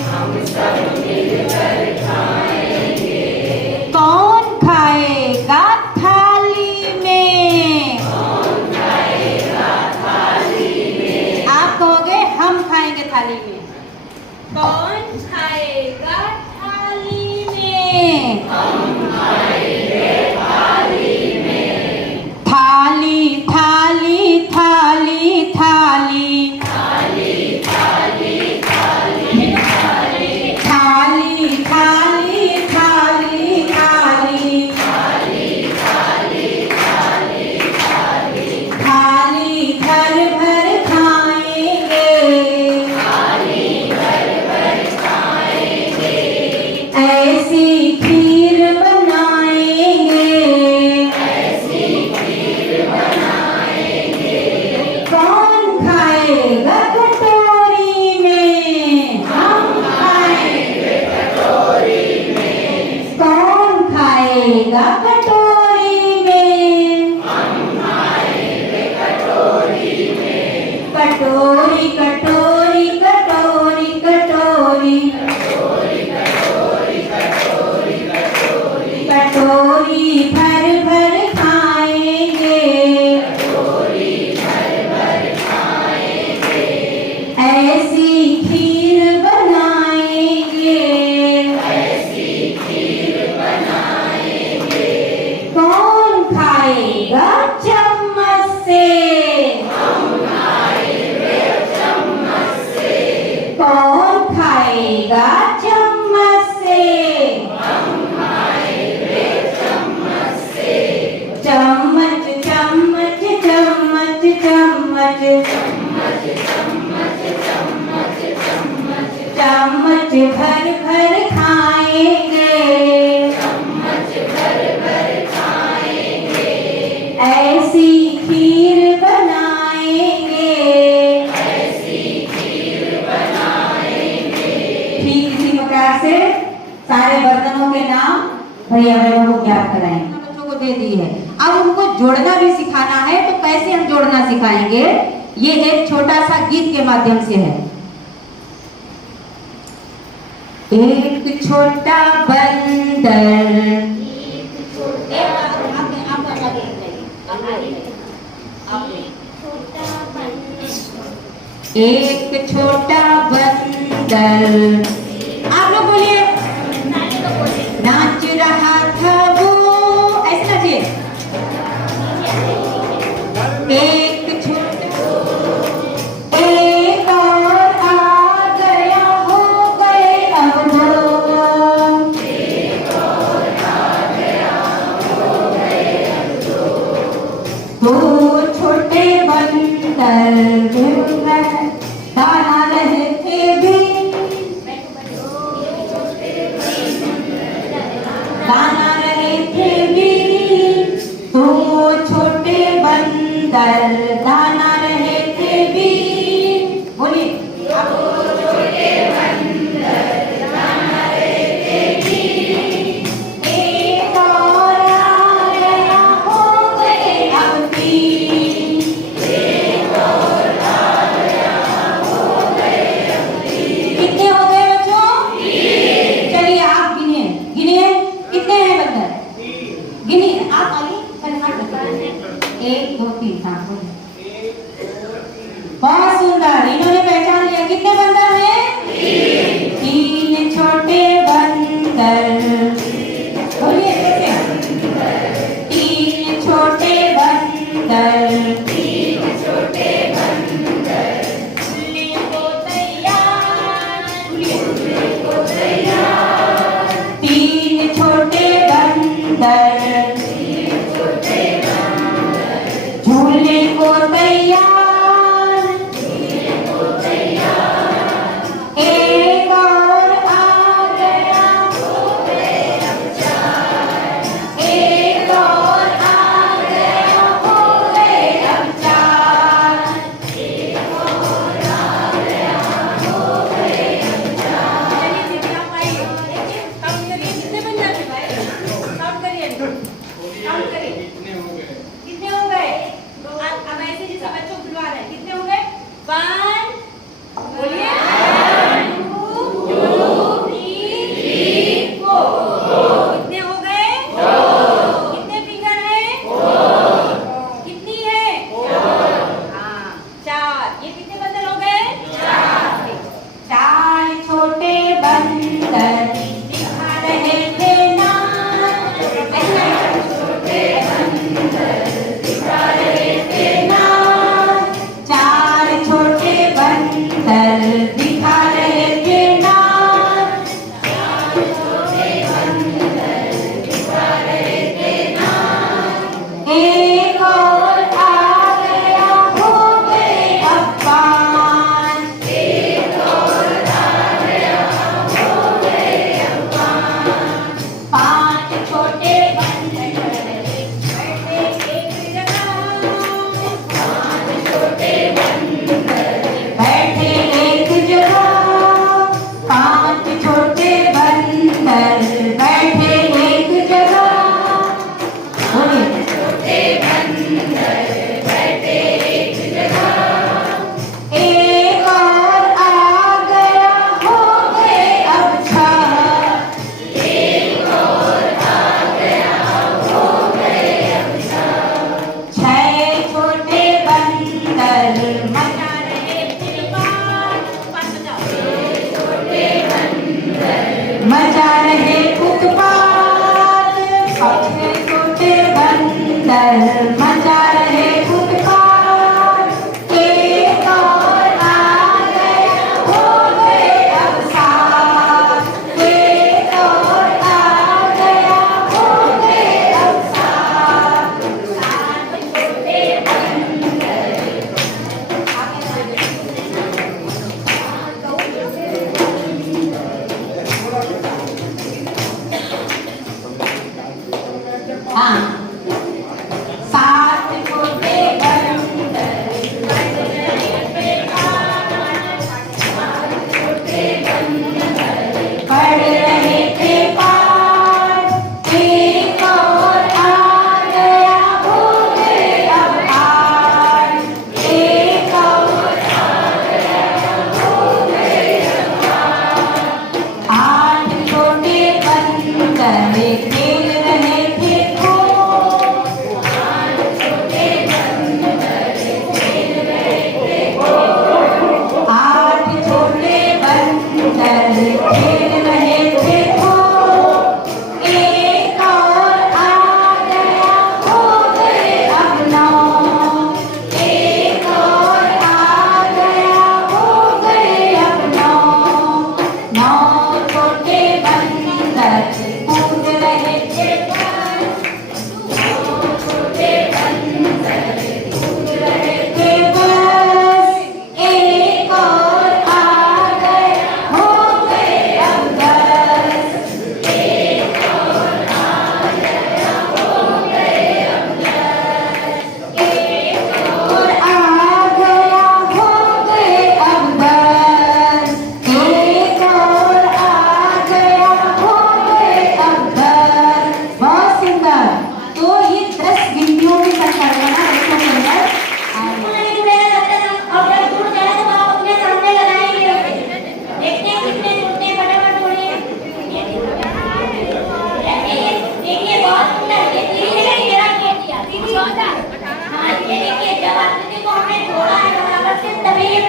हम सब मिलकर खाएंगे। कौन खाएगा थाली में? कौन खाएगा थाली में? आप कहोगे हम खाएंगे थाली में। कौन खाएगा थाली में? हम खाएंगे थाली में। थाली थाली थाली थाली थाली थाली थाली थाली थाली थाली थाली थाली थाली थाली थाली थाली थाली भर भर खाएंगे। थाली भर भर खाएंगे। ऐसी खीर बनाएंगे। ऐसी खीर बनाएंगे। कौन खाएगा कटोरी में? हम खाएंगे। कटोरी में। कौन खाएगा कटोरी में? हम खाएंगे कटोरी में। कटोरी कटोरी कटोरी कटोरी कटोरी कटोरी कटोरी कटोरी कटोरी भर भर खाएंगे। कटोरी भर भर खाएंगे। ऐसी खीर बनाएंगे। ऐसी खीर बनाएंगे। कौन खाएगा चम्मच से? हम खाएंगे चम्मच से। कौन खाएगा चम्मच से? हम खाएंगे चम्मच से। चम्मच चम्मच चम्मच चम्मच चम्मच चम्मच चम्मच चम्मच चम्मच भर भर खाएंगे। चम्मच भर भर खाएंगे। ऐसी खीर बनाएंगे। ऐसी खीर बनाएंगे। ठीक इसी प्रकार से सारे बर्तनों के नाम भैया बहनों को ज्ञात कराएंगे। बच्चों को दे दी है, अब उनको जोड़ना भी सिखाना है। तो कैसे हम जोड़ना सिखाएंगे? ये एक छोटा सा गीत के माध्यम से है। एक छोटा बंदर एक छोटा बंदर, आप लोग बोलिए, नाच रहा था वो, ऐसे नाचिए। एक छोटा, एक और आ गया, हो गए अब दो। दो छोटे बंदर दाना रहे थे भी।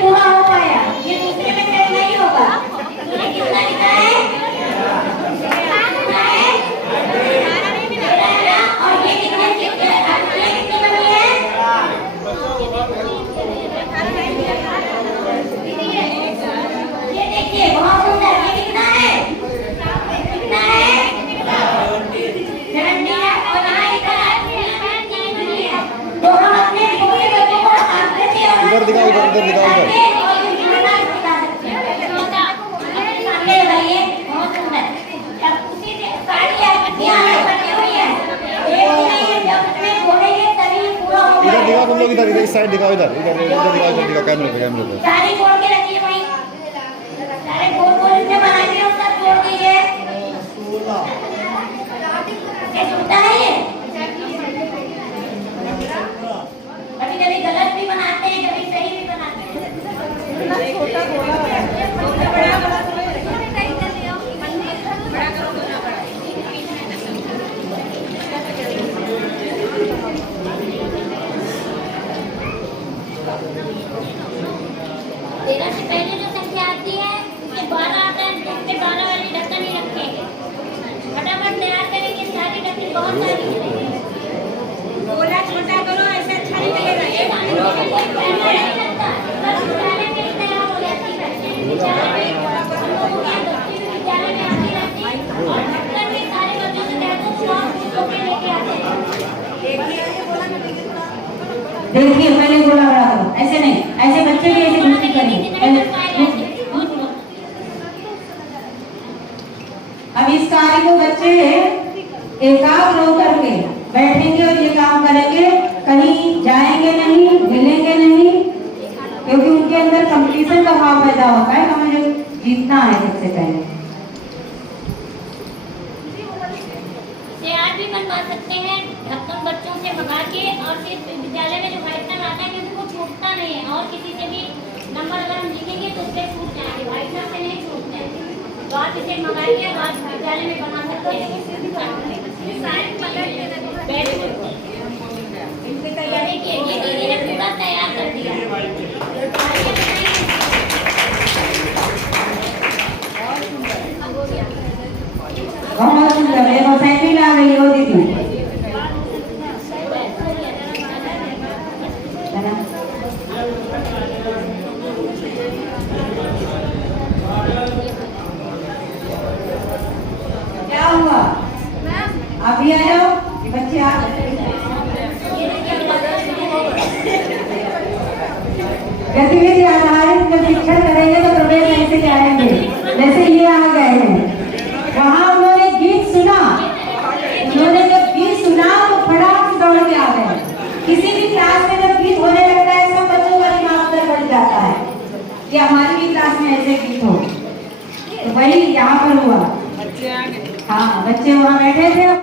पूरा हो पाया, ये दूसरे में सेट नहीं होगा। ये कितना लिखा है? कितना है? और ये कितने बनी है? ये देखिए बहुत सुंदर, ये कितना है? कितना है? 70 है। और यहाँ लिखा है तो हम अपने छोटे बच्चों को आकृति और इधर दिखाओ, इधर दिखाओ, इधर। सामने लगाइए, बहुत सुंदर। अब उसी से सारी आकृतियां हमें बनी हुई है। एक नहीं, जब उसमें जोड़ेंगे तभी पूरा होगा। इधर दिखाओ तुम लोग, इधर इस साइड दिखाओ, इधर इधर दिखाओ, इधर दिखाओ, कैमरे पे सारे जोड़ के रखिए वहीं। सारे गोल गोल इसमें बनाएंगे और सब जोड़ दीजिए। ये जुड़ता है ये? कभी कभी गलत भी बनाते हैं, कभी सही भी बनाते हैं। छोटा गोला बड़ा तेरह से पहले जो संख्या आती है उसके 12 आता है, उसके 12 वाली ढक्कन ही रखेंगे। फटाफट तैयार करेंगे, सारी ढक्कन बहुत सारी करेंगे। गोला छोटा करो, ऐसे अच्छा नहीं लगेगा। ये पानी में कोई पैसा नहीं लगता, बस उठाने में ही तैयार हो जाती है। विद्यालय में हम लोगों के 10वीं विद्यालय में आती रहती है और ढक्कन भी सारे बच्चों से कहते हैं सब चीजों के लेके आते हैं। देखिए पहले गोला बड़ा करो, ऐसे नहीं, ऐसे बच्चे भी ऐसे घुसी करेंगे। अब इस कार्य को बच्चे एकाग्र होकर के बैठेंगे और ये काम करेंगे, कहीं जाएंगे नहीं, मिलेंगे नहीं, क्योंकि उनके अंदर कंपटीशन का भाव पैदा होता है कि मुझे जीतना है सबसे पहले। आज भी बनवा सकते हैं ढक्कन बच्चों से मंगा के, और फिर विद्यालय में जो व्हाइटनर आता है क्योंकि वो छूटता नहीं है, और किसी से भी नंबर अगर हम लिखेंगे तो उससे छूट जाएंगे, व्हाइटनर से नहीं छूटते हैं। तो आप इसे मंगाइए और आज विद्यालय में बना सकते हैं। देखिए ये दीदी ने पूरा तैयार कर दिया। बहुत सुंदर, देखो साइकिल आ गई हो दीदी। क्या हुआ? अभी आ जाओ, बच्चे आ गतिविधि आधारित जब शिक्षण करेंगे तो प्रवेश ऐसे जाएंगे, जैसे ये आ गए हैं। वहाँ उन्होंने गीत सुना, उन्होंने जब गीत सुना तो फटाक से दौड़ के आ गए। किसी भी क्लास में जब गीत होने लगता है सब बच्चों का दिमाग अंदर बढ़ जाता है कि हमारी भी क्लास में ऐसे गीत हो। तो वही यहाँ पर हुआ। हाँ, बच्चे वहाँ बैठे थे।